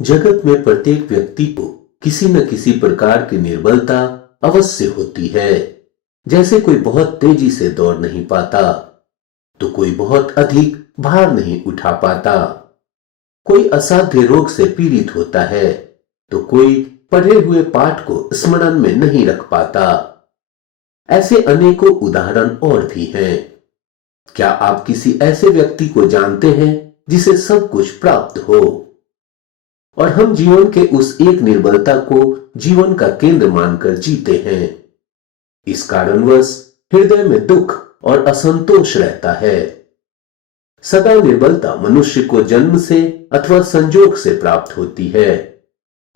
जगत में प्रत्येक व्यक्ति को किसी न किसी प्रकार की निर्बलता अवश्य होती है। जैसे कोई बहुत तेजी से दौड़ नहीं पाता, तो कोई बहुत अधिक भार नहीं उठा पाता, कोई असाध्य रोग से पीड़ित होता है, तो कोई पढ़े हुए पाठ को स्मरण में नहीं रख पाता। ऐसे अनेकों उदाहरण और भी हैं। क्या आप किसी ऐसे व्यक्ति को जानते हैं जिसे सब कुछ प्राप्त हो, और हम जीवन के उस एक निर्बलता को जीवन का केंद्र मानकर जीते हैं? इस कारणवश हृदय में दुख और असंतोष रहता है। सदा निर्बलता मनुष्य को जन्म से अथवा संजोग से प्राप्त होती है,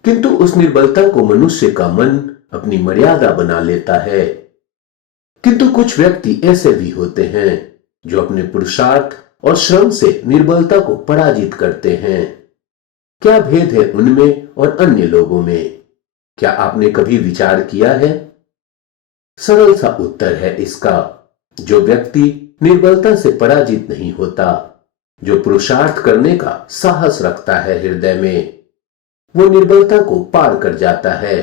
किंतु उस निर्बलता को मनुष्य का मन अपनी मर्यादा बना लेता है। किंतु कुछ व्यक्ति ऐसे भी होते हैं जो अपने पुरुषार्थ और श्रम से निर्बलता को पराजित करते हैं। क्या भेद है उनमें और अन्य लोगों में? क्या आपने कभी विचार किया है? सरल सा उत्तर है इसका, जो व्यक्ति निर्बलता से पराजित नहीं होता, जो पुरुषार्थ करने का साहस रखता है हृदय में, वो निर्बलता को पार कर जाता है।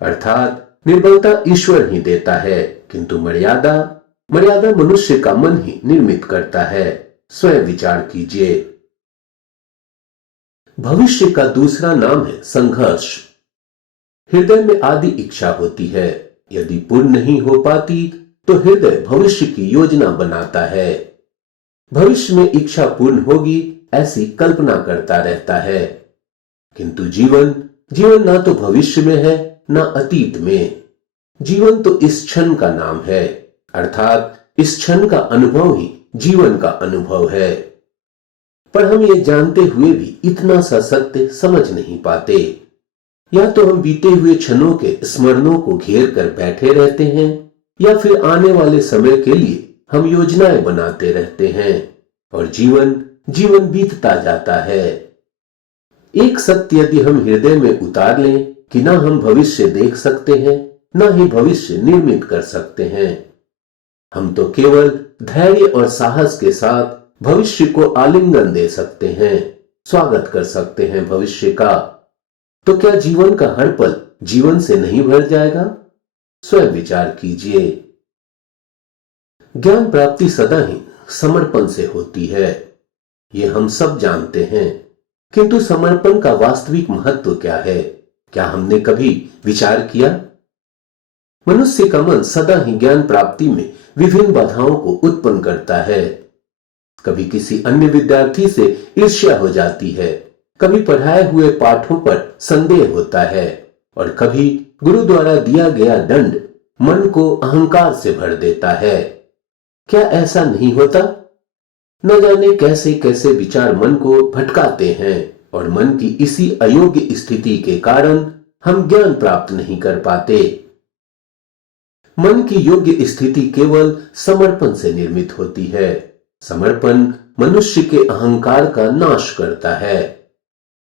अर्थात निर्बलता ईश्वर ही देता है, किंतु मर्यादा मनुष्य का मन ही निर्मित करता है। स्वयं विचार कीजिए। भविष्य का दूसरा नाम है संघर्ष। हृदय में आदि इच्छा होती है, यदि पूर्ण नहीं हो पाती तो हृदय भविष्य की योजना बनाता है। भविष्य में इच्छा पूर्ण होगी ऐसी कल्पना करता रहता है, किंतु जीवन ना तो भविष्य में है ना अतीत में। जीवन तो इस क्षण का नाम है, अर्थात इस क्षण का अनुभव ही जीवन का अनुभव है। पर हम ये जानते हुए भी इतना सा सत्य समझ नहीं पाते। या तो हम बीते हुए क्षणों के स्मरणों को घेर कर बैठे रहते हैं, या फिर आने वाले समय के लिए हम योजनाएं बनाते रहते हैं और जीवन बीतता जाता है। एक सत्य यदि हम हृदय में उतार लें कि ना हम भविष्य देख सकते हैं, ना ही भविष्य निर्मित कर सकते हैं। हम तो केवल धैर्य और साहस के साथ भविष्य को आलिंगन दे सकते हैं, स्वागत कर सकते हैं भविष्य का। तो क्या जीवन का हर पल जीवन से नहीं भर जाएगा? स्वयं विचार कीजिए। ज्ञान प्राप्ति सदा ही समर्पण से होती है, ये हम सब जानते हैं, किंतु समर्पण का वास्तविक महत्व क्या है? क्या हमने कभी विचार किया? मनुष्य का मन सदा ही ज्ञान प्राप्ति में विभिन्न बाधाओं को उत्पन्न करता है। कभी किसी अन्य विद्यार्थी से ईर्ष्या हो जाती है, कभी पढ़ाए हुए पाठों पर संदेह होता है, और कभी गुरु द्वारा दिया गया दंड मन को अहंकार से भर देता है। क्या ऐसा नहीं होता? न जाने कैसे कैसे विचार मन को भटकाते हैं, और मन की इसी अयोग्य स्थिति के कारण हम ज्ञान प्राप्त नहीं कर पाते। मन की योग्य स्थिति केवल समर्पण से निर्मित होती है। समर्पण मनुष्य के अहंकार का नाश करता है।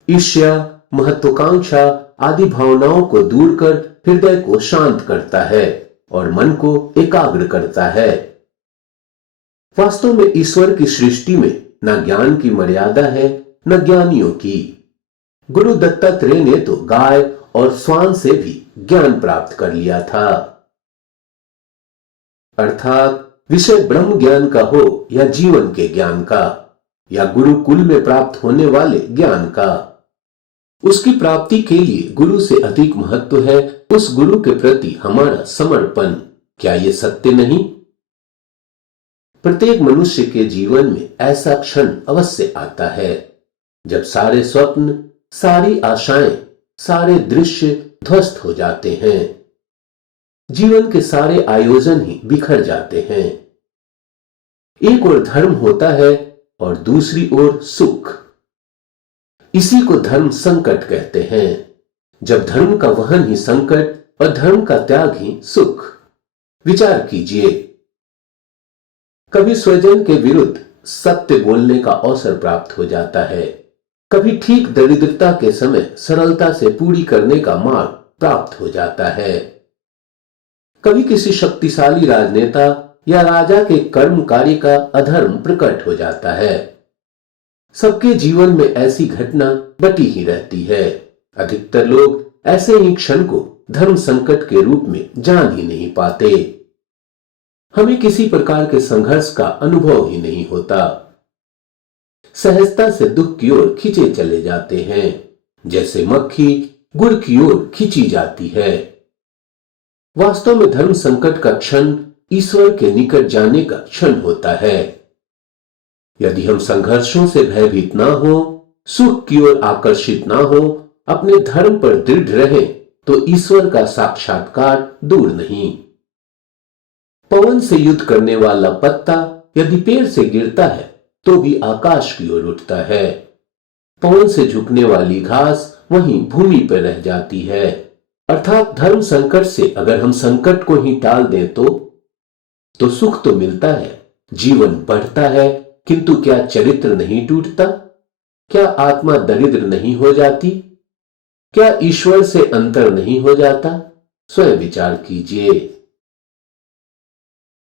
ईर्ष्या, महत्वाकांक्षा आदि भावनाओं को दूर कर हृदय को शांत करता है और मन को एकाग्र करता है। वास्तव में ईश्वर की सृष्टि में न ज्ञान की मर्यादा है न ज्ञानियों की। गुरु दत्तात्रेय ने तो गाय और स्वान से भी ज्ञान प्राप्त कर लिया था। अर्थात विषय ब्रह्म ज्ञान का हो या जीवन के ज्ञान का, या गुरुकुल में प्राप्त होने वाले ज्ञान का, उसकी प्राप्ति के लिए गुरु से अधिक महत्व है उस गुरु के प्रति हमारा समर्पण। क्या यह सत्य नहीं? प्रत्येक मनुष्य के जीवन में ऐसा क्षण अवश्य आता है जब सारे स्वप्न, सारी आशाएं, सारे दृश्य ध्वस्त हो जाते हैं। जीवन के सारे आयोजन ही बिखर जाते हैं। एक ओर धर्म होता है और दूसरी ओर सुख। इसी को धर्म संकट कहते हैं। जब धर्म का वहन ही संकट और धर्म का त्याग ही सुख। विचार कीजिए। कभी स्वजन के विरुद्ध सत्य बोलने का अवसर प्राप्त हो जाता है, कभी ठीक दरिद्रता के समय सरलता से पूरी करने का मार्ग प्राप्त हो जाता है, कभी किसी शक्तिशाली राजनेता या राजा के कर्म कार्य का अधर्म प्रकट हो जाता है। सबके जीवन में ऐसी घटना बटी ही रहती है। अधिकतर लोग ऐसे ही क्षण को धर्म संकट के रूप में जान ही नहीं पाते। हमें किसी प्रकार के संघर्ष का अनुभव ही नहीं होता। सहजता से दुख की ओर खींचे चले जाते हैं, जैसे मक्खी गुड़ की ओर खींची जाती है। वास्तव में धर्म संकट का क्षण ईश्वर के निकट जाने का क्षण होता है। यदि हम संघर्षों से भयभीत ना हो, सुख की ओर आकर्षित ना हो, अपने धर्म पर दृढ़ रहे, तो ईश्वर का साक्षात्कार दूर नहीं। पवन से युद्ध करने वाला पत्ता यदि पेड़ से गिरता है तो भी आकाश की ओर उठता है। पवन से झुकने वाली घास वहीं भूमि पर रह जाती है। अर्थात धर्म संकट से अगर हम संकट को ही टाल दें तो सुख तो मिलता है, जीवन बढ़ता है, किंतु क्या चरित्र नहीं टूटता? क्या आत्मा दरिद्र नहीं हो जाती? क्या ईश्वर से अंतर नहीं हो जाता? स्वयं विचार कीजिए।